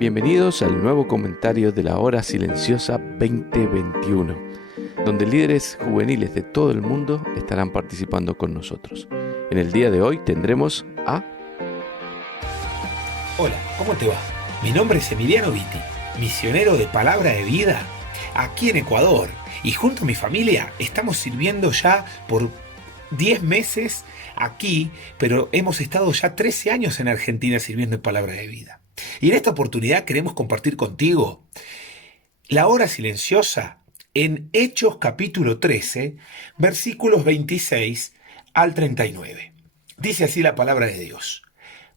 Bienvenidos al nuevo comentario de la Hora Silenciosa 2021, donde líderes juveniles de todo el mundo estarán participando con nosotros. En el día de hoy tendremos a... Hola, ¿cómo te va? Mi nombre es Emiliano Vitti, misionero de Palabra de Vida, aquí en Ecuador, y junto a mi familia estamos sirviendo ya por 10 meses aquí, pero hemos estado ya 13 años en Argentina sirviendo en Palabra de Vida. Y en esta oportunidad queremos compartir contigo la hora silenciosa en Hechos capítulo 13, versículos 26 al 39. Dice así la palabra de Dios: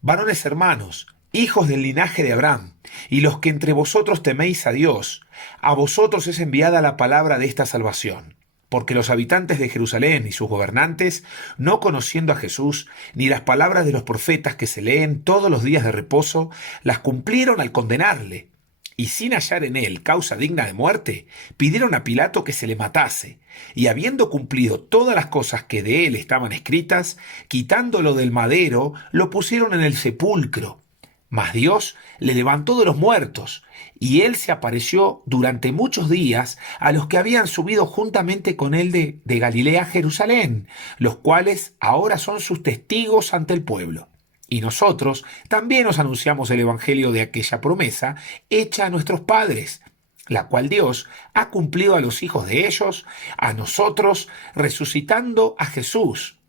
Varones hermanos, hijos del linaje de Abraham, y los que entre vosotros teméis a Dios, a vosotros es enviada la palabra de esta salvación. Porque los habitantes de Jerusalén y sus gobernantes, no conociendo a Jesús, ni las palabras de los profetas que se leen todos los días de reposo, las cumplieron al condenarle. Y sin hallar en él causa digna de muerte, pidieron a Pilato que se le matase. Y habiendo cumplido todas las cosas que de él estaban escritas, quitándolo del madero, lo pusieron en el sepulcro. Mas Dios le levantó de los muertos, y él se apareció durante muchos días a los que habían subido juntamente con él de Galilea a Jerusalén, los cuales ahora son sus testigos ante el pueblo. Y nosotros también os anunciamos el evangelio de aquella promesa hecha a nuestros padres, la cual Dios ha cumplido a los hijos de ellos, a nosotros, resucitando a Jesús,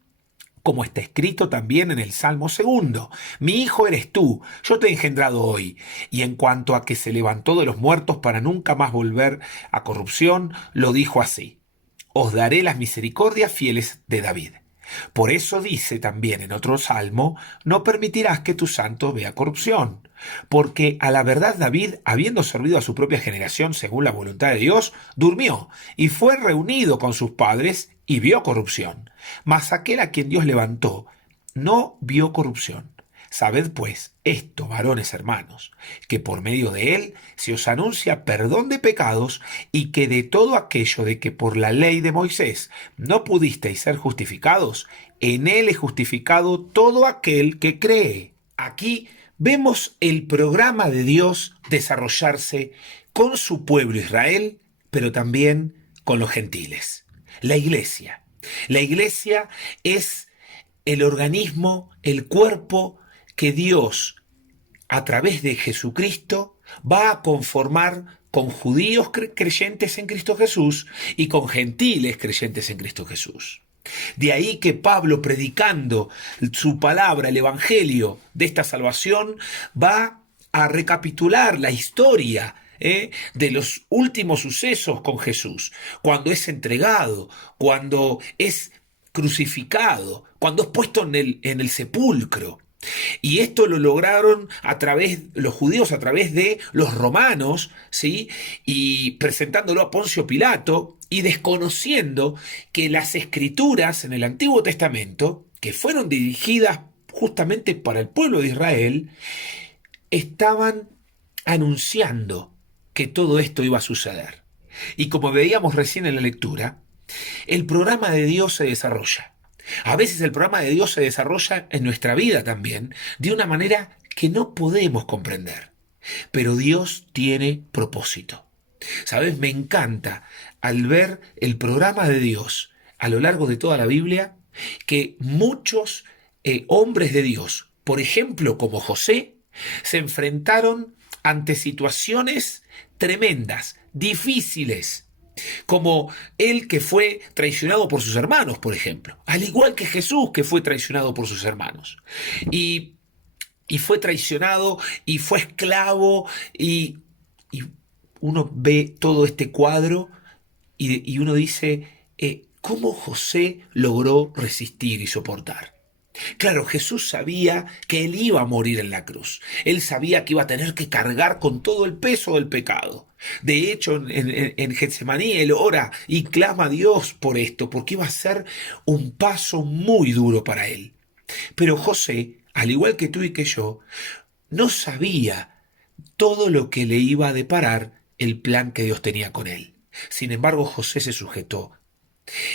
como está escrito también en el Salmo 2: Mi hijo eres tú, yo te he engendrado hoy. Y en cuanto a que se levantó de los muertos para nunca más volver a corrupción, lo dijo así: Os daré las misericordias fieles de David. Por eso dice también en otro salmo: No permitirás que tu santo vea corrupción. Porque a la verdad David, habiendo servido a su propia generación según la voluntad de Dios, durmió y fue reunido con sus padres y vio corrupción. Mas aquel a quien Dios levantó no vio corrupción. Sabed pues esto, varones hermanos, que por medio de él se os anuncia perdón de pecados, y que de todo aquello de que por la ley de Moisés no pudisteis ser justificados, en él es justificado todo aquel que cree. Aquí vemos el programa de Dios desarrollarse con su pueblo Israel, pero también con los gentiles. La iglesia. La iglesia es el organismo, el cuerpo que Dios, a través de Jesucristo, va a conformar con judíos creyentes en Cristo Jesús y con gentiles creyentes en Cristo Jesús. De ahí que Pablo, predicando su palabra, el evangelio de esta salvación, va a recapitular la historia de los últimos sucesos con Jesús, cuando es entregado, cuando es crucificado, cuando es puesto en el sepulcro. Y esto lo lograron los judíos a través de los romanos, ¿sí? Y presentándolo a Poncio Pilato y desconociendo que las escrituras en el Antiguo Testamento, que fueron dirigidas justamente para el pueblo de Israel, estaban anunciando que todo esto iba a suceder. Y como veíamos recién en la lectura, el programa de Dios se desarrolla. A veces el programa de Dios se desarrolla en nuestra vida también de una manera que no podemos comprender. Pero Dios tiene propósito. ¿Sabes? Me encanta al ver el programa de Dios a lo largo de toda la Biblia, que muchos hombres de Dios, por ejemplo como José, se enfrentaron ante situaciones tremendas, difíciles, como él, que fue traicionado por sus hermanos, por ejemplo, al igual que Jesús, que fue traicionado por sus hermanos, y fue traicionado y fue esclavo, y uno ve todo este cuadro y uno dice, ¿cómo José logró resistir y soportar? Claro, Jesús sabía que él iba a morir en la cruz. Él sabía que iba a tener que cargar con todo el peso del pecado. De hecho, en Getsemaní él ora y clama a Dios por esto, porque iba a ser un paso muy duro para él. Pero José, al igual que tú y que yo, no sabía todo lo que le iba a deparar el plan que Dios tenía con él. Sin embargo, José se sujetó.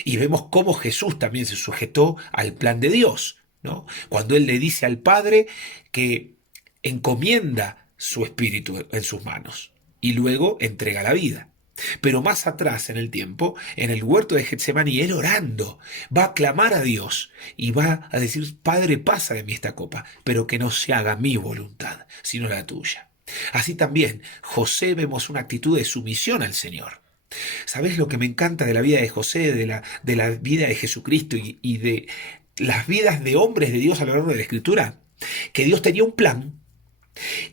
Y vemos cómo Jesús también se sujetó al plan de Dios, ¿no? Cuando él le dice al Padre que encomienda su espíritu en sus manos y luego entrega la vida. Pero más atrás en el tiempo, en el huerto de Getsemaní, él orando, va a clamar a Dios y va a decir: Padre, pasa de mí esta copa, pero que no se haga mi voluntad, sino la tuya. Así también, José vemos una actitud de sumisión al Señor. ¿Sabés lo que me encanta de la vida de José, de la vida de Jesucristo y de las vidas de hombres de Dios a lo largo de la Escritura? Que Dios tenía un plan,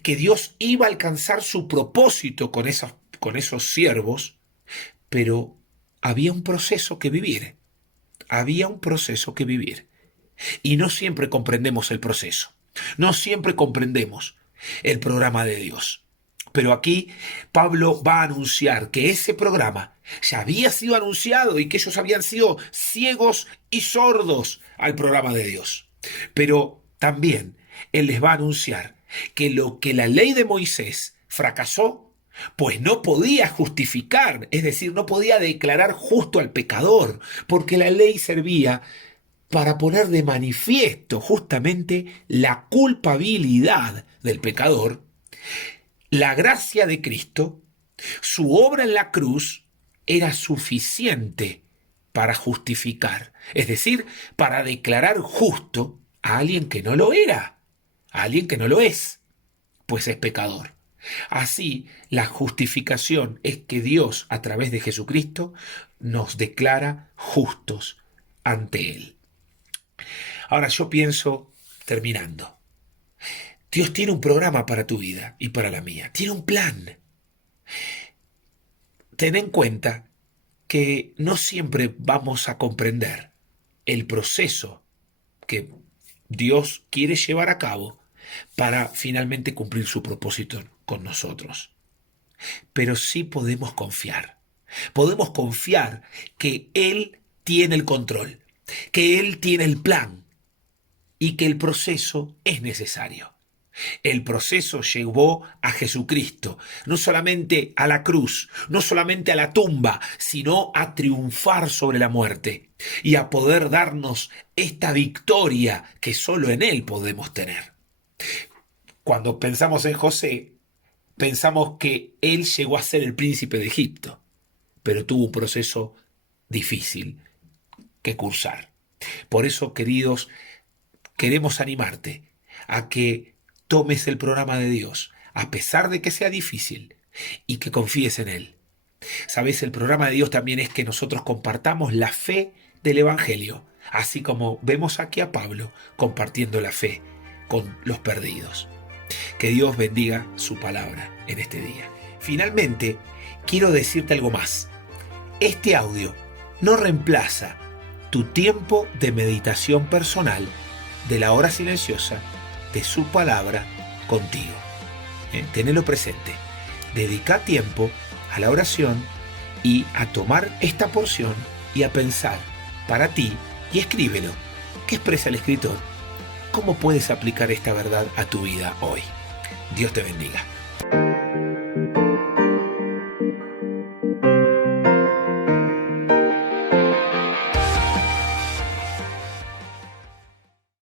que Dios iba a alcanzar su propósito con esos siervos, pero había un proceso que vivir. Había un proceso que vivir. Y no siempre comprendemos el proceso. No siempre comprendemos el programa de Dios. Pero aquí Pablo va a anunciar que ese programa ya había sido anunciado y que ellos habían sido ciegos y sordos al programa de Dios. Pero también él les va a anunciar que lo que la ley de Moisés fracasó, pues no podía justificar, es decir, no podía declarar justo al pecador, porque la ley servía para poner de manifiesto justamente la culpabilidad del pecador. La gracia de Cristo, su obra en la cruz, era suficiente para justificar, es decir, para declarar justo a alguien que no lo era, a alguien que no lo es, pues es pecador. Así, la justificación es que Dios, a través de Jesucristo, nos declara justos ante Él. Ahora yo pienso, terminando, Dios tiene un programa para tu vida y para la mía. Tiene un plan. Ten en cuenta que no siempre vamos a comprender el proceso que Dios quiere llevar a cabo para finalmente cumplir su propósito con nosotros. Pero sí podemos confiar. Podemos confiar que Él tiene el control, que Él tiene el plan y que el proceso es necesario. El proceso llevó a Jesucristo, no solamente a la cruz, no solamente a la tumba, sino a triunfar sobre la muerte y a poder darnos esta victoria que solo en Él podemos tener. Cuando pensamos en José, pensamos que él llegó a ser el príncipe de Egipto, pero tuvo un proceso difícil que cursar. Por eso, queridos, queremos animarte a que tomes el programa de Dios, a pesar de que sea difícil, y que confíes en Él. Sabes, el programa de Dios también es que nosotros compartamos la fe del Evangelio, así como vemos aquí a Pablo compartiendo la fe con los perdidos. Que Dios bendiga su palabra en este día. Finalmente, quiero decirte algo más. Este audio no reemplaza tu tiempo de meditación personal de la hora silenciosa de su palabra contigo. Tenelo presente. Dedica tiempo a la oración y a tomar esta porción y a pensar para ti, y escríbelo. ¿Qué expresa el escritor? ¿Cómo puedes aplicar esta verdad a tu vida hoy? Dios te bendiga.